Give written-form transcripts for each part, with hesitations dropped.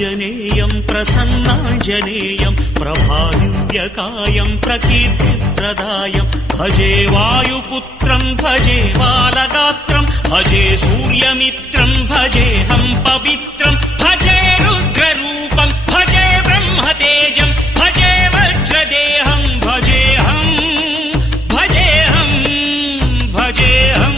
श्रीआञ्जनेयं प्रसन्नाञ्जनेयं प्रभादिव्यकायं प्रकीर्तिप्रदायं भजे वायुपुत्रं भजे बालगात्रं भजे सूर्यमित्रं भजेऽहं पवित्रं भजे रुद्ररूपं भजे ब्रह्मतेजं भजे वज्रदेहं भजेऽहं भजेऽहं भजेऽहं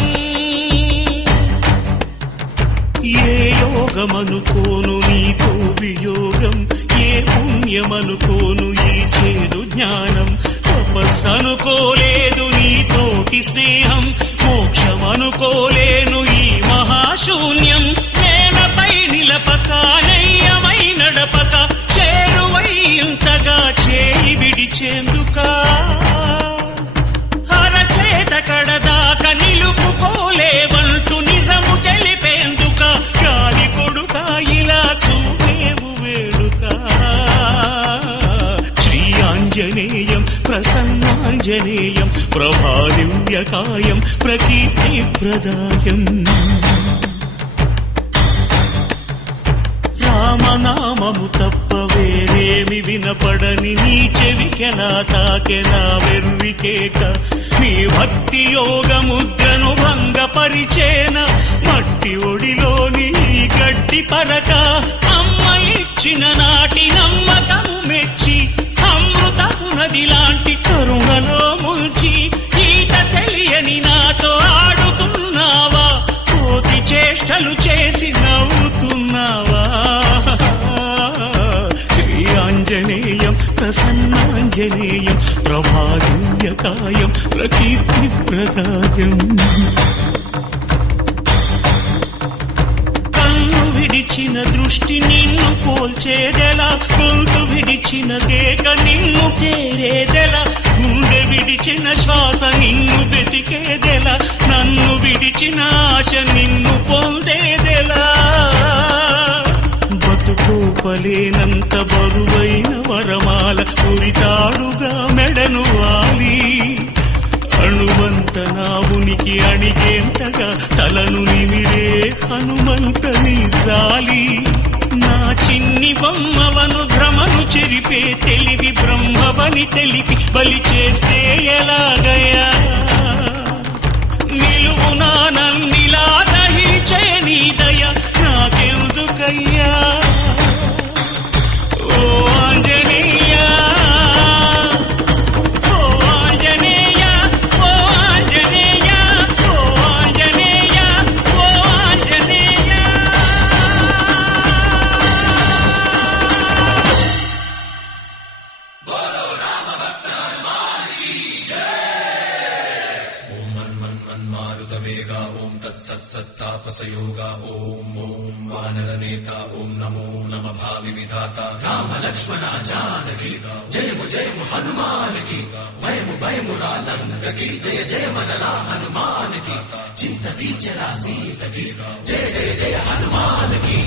ये योगमनुकोनु नीतो वियोगं ये पुण्यमनुकोनु ఈ చేదు జ్ఞానం తపస్సనుకోలేదు నీతోటి స్నేహం మోక్షమనుకోలేను ఈ మహాశూన్యం నేలపై నిలపక నయ్యమై నడపక చేరువై ఇంతగా చేయి విడిచేందుకా అరచేత కడదాక నిలుపుకోలేవంటూ నిజము తెలిపేందుక గాలి కొడుక ఇలా చూపేవు వేడుక శ్రీఆంజనేయం ప్రసన్నాంజనేయం ప్రభాదివ్యకాయం ప్రకీర్తిప్రదాయం రామనామము తప్ప వేరేమి వినపడని నీ చెవికెలా తాకెనా వెర్రికేక నీ భక్తి యోగముద్రను భంగపరిచేన మట్టి ఒడిలోని గడ్డి పరక అమ్మ ఇచ్చిన నాటి నమ్మకము మెచ్చి అమృతపు నది లాంటి కరుణలో ముంచి ఈత తెలియని నాతో ఆడుతున్నావా కోతి చేష్టలు చేసి నవ్వుతున్నావా శ్రీఆంజనేయం ప్రసన్నాంజనేయం ప్రభాదివ్యకాయం ప్రకీర్తిప్రదాయం కన్ను విడిచిన దృష్టి నిన్ను పోల్చేదెలా గొంతు విడిచిన కేక నిన్ను చేరేదెలా గుండె విడిచిన శ్వాస నిన్ను వెతికేదెలా నన్ను విడిచిన ఆశ నిన్ను పొందేదెలా బతుకోపలేనంత బరువైన వరమాల ఉరితాడుగా మెడను వాలి అణువంత నా ఉనికి అణిగేంతగా తలను నిమిరే హనుమంతని జాలి నా చిన్ని బొమ్మవను భ్రమను చెరిపే తెలివి బ్రహ్మవని తెలిపి బలి చేస్తే ఎలాగయ్యా నిలువునా నన్నిలా దహించే నీ దయ నాకెందుకయ్యా ఓ ఆంజనేయ ఓ ఆంజనేయ ఓ ఆంజనేయ ఓ ఆంజనేయ ఓ ఆంజనేయ बोलो राम भक्त हनुमान की जय। ओम मन मन मन मारुत वेगा ओम तत्सत्तापसयोगा ओम ओम वानर नेता ओम नमो नम भावि विधाता राम लक्ष्मण जानकी जय हनुमान की भयमु रालंक की जय जय मनरा हनुमान की चिंत दीचरा सीत की जय जय जय हनुमान की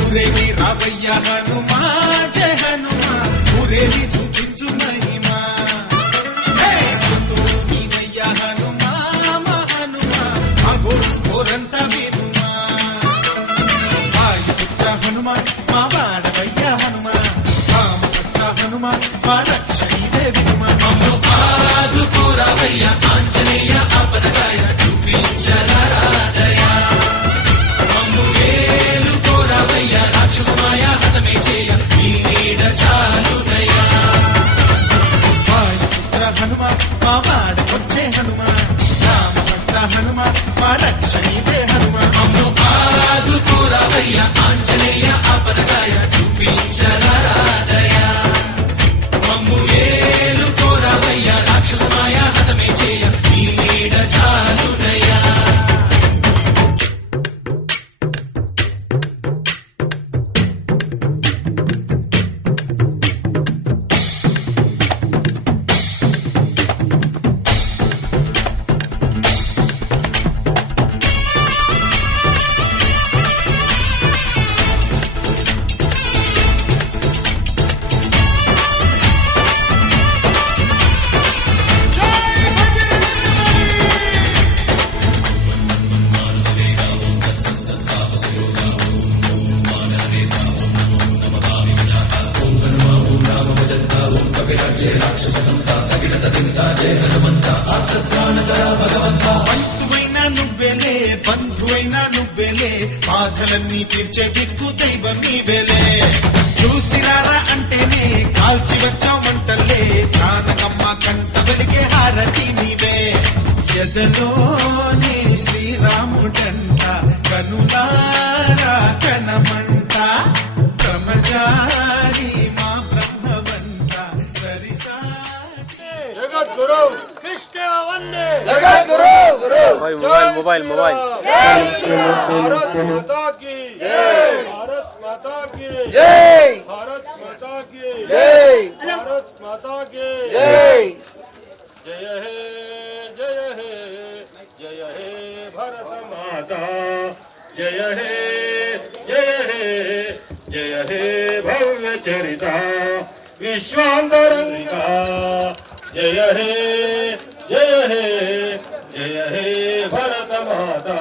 ఊరేగి రావయ్య హనుమా జయ హనుమా ఊరేగి చూపించు మహిమా నీవయ్య హనుమా మా హనుమా మా గోడు కోరంత వినుమా వాయుపుత్ర హనుమా మా వాడవయ్య హనుమా రామభక్త హనుమా మా రక్షణీదే వినుమా మమ్ము ఆదుకోరావయ్య ఆంజనేయ ఆపదగాయ చూపించరాదయా మమ్ము ఏలుకోరావయ్య రాక్షసమాయ హతమే చేయ ఈ నీడ చాలుదయా వాయుపుత్ర హనుమా మా వాడవచ్చే హనుమా రామభక్త హనుమా మా రక్షణీదే బంధువైనా నువ్వేలే బంధువైనా నువ్వేలే బాధలన్నీ తీర్చే దిక్కు దైవం నీవేలే చూసిరారా అంటేనే కాల్చి వచ్చామంటలే జానకమ్మ కంట వెలిగే హారతి నీవే ఎదలోనే శ్రీరాముడంట కనులారా కనమంట బ్రహ్మచారి మా బ్రహ్మవంత సరిసా జగద్గురు కృష్ణ వందే मोबाइल भारत माता की भारत माता की भारत माता की भारत माता की जय हे जय हे जय हे भारत माता जय हे जय हे जय हे भव्य चरिता विश्वांतरंगा जय हे जय हे जय हे भारत माता